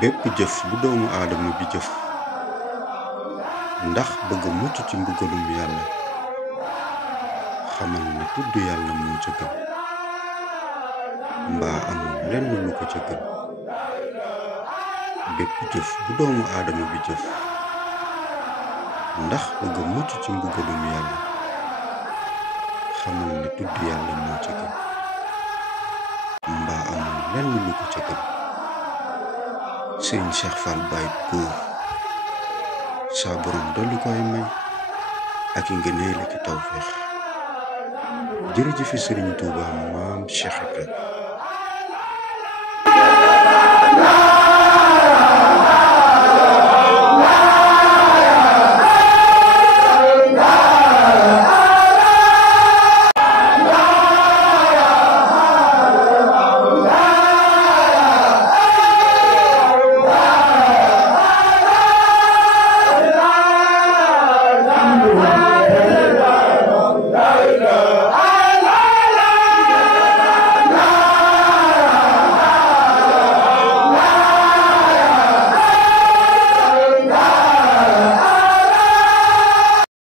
bépp jëf bu doomu aadama bi jëf ndax bëgg mucc ci mbugalum yàlla xamal ne tudd yàlla moo ca gën mbaa amul lenn lu ko ca gën bépp jëf bu doomu aadama bi jëf ndax bëgg mucc ci mbugalum yàlla xamal ne tudd yàlla moo ca gën mbaa amul lenn lu ko ca gën. Sëriñ Cheikh Fall Baye Góor saa borom dolli koy may ak i ngëneel ak i tawfeex jërëjëfi Sëriñ Tuubaa maam Cheikh Ibra